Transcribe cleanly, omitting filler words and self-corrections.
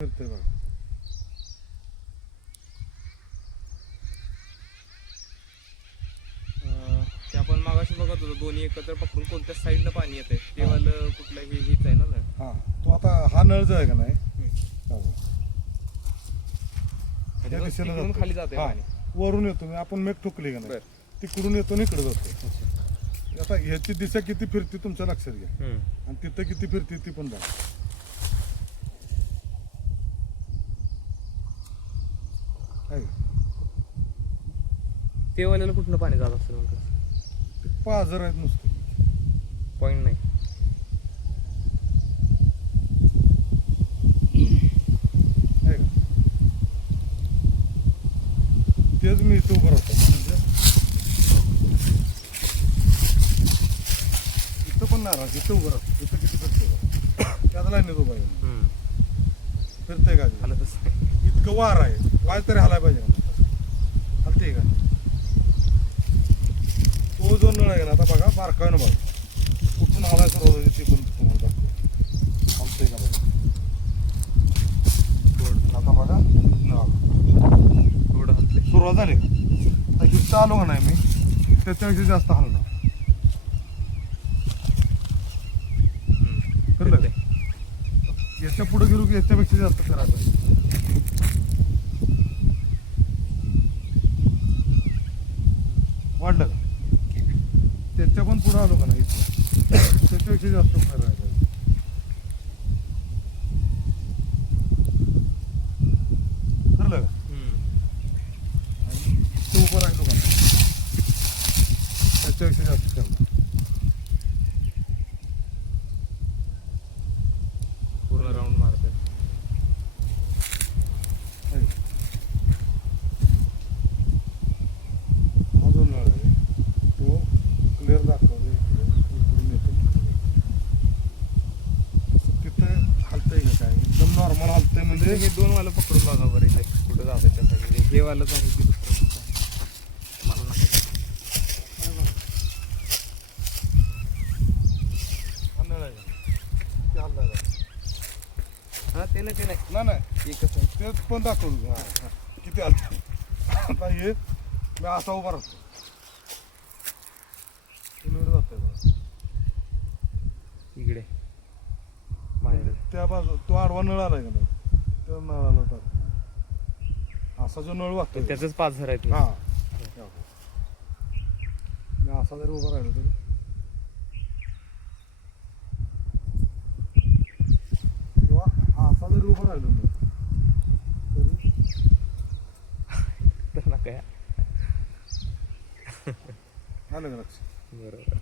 करते बघा. ते आपण मागाशी बघत होतो दोन्ही एकत्र पकडून कोणत्या साईडनं पाणी येते ते वालं कुठलं हीच आहे ना नळ. हा तो आता हा नळ जो आहे का नाही म्हणजे त्या तो दिशेला तिकडून जातो. खाली जाते हा, पाणी. वरून येतो मी आपण मेघ ठोकली का नाही बरं. तिकडून येतो आणि इकडे जातो. आता ह्याची दिशा किती फिरते तुमच्या लक्षात घ्या आणि तिथं किती फिरते ती पण बघा. आहे का? ते वाल्याला कुठनं पाणी जात असेल मग ते पाझर आहेत नुसते. पॉईंट नाही. आहे का? तेच मी इथं उभं राहतो म्हणजे इथं पण नाही राहत, इथं उभं राहतो. इथं किती फिरते बघा. त्याला लाईनीत उभं आहे. फिरतंय का ते? आलं तसं. इतकं वार आहे, वाय तरी हलाय पाहिजे का हलते का? तो जो नळ आहे ना आता बघा बारकाईनं बघा कुठून हलाय सुरुवात होती ते पण तुम्हाला दाखवतो. हलतंय का बघा. आता बघा थोडं हलते. सुरुवात झाली का? आता इथं आलो का नाही मी त्याच्यापेक्षा जास्त हलणार. फिरलं का? याच्या पुढे गेलो की याच्यापेक्षा जास्त फिरायला पाहिजे. वाढलं का? त्याच्या पण पुढे आलो का नाही त्याच्यापेक्षा जास्त फिरायला पाहिजे. फिरलं का? आणि इथं उभं राहिलो का नाही त्याच्यापेक्षा जास्त फिरणार. पूर्ण राऊंड मारते. हा जो नळ आहे तो क्लिअर दाखवतो इकडून येतो तिथं हलतंय का काय एकदम नॉर्मल हलतंय म्हणजे हे दोन वालं पकडून बघा बरं इथे कुठं जातं त्यासाठी. हे वालंच आहे की दुसरं मला नाही. हा नळ आहे का? ते हललाय का? हा ते नाही नाही नाही एकच आहे. तेच पण दाखवतो. हा किती हलतं. आता हे मी असा उभा राहतो जातोय बघा. इकडे बाहेर. त्या बाजू तो आडवा नळ आलाय का नाही त्या नळाला जातो. असा जो नळ वागतो त्याचंच पाच झर आहेत. हा मी असा जरी उभा राहिलो तरी किंवा असा जरी उभा राहिलो मी तरी तर नका. आलं का लक्ष? बरोबर.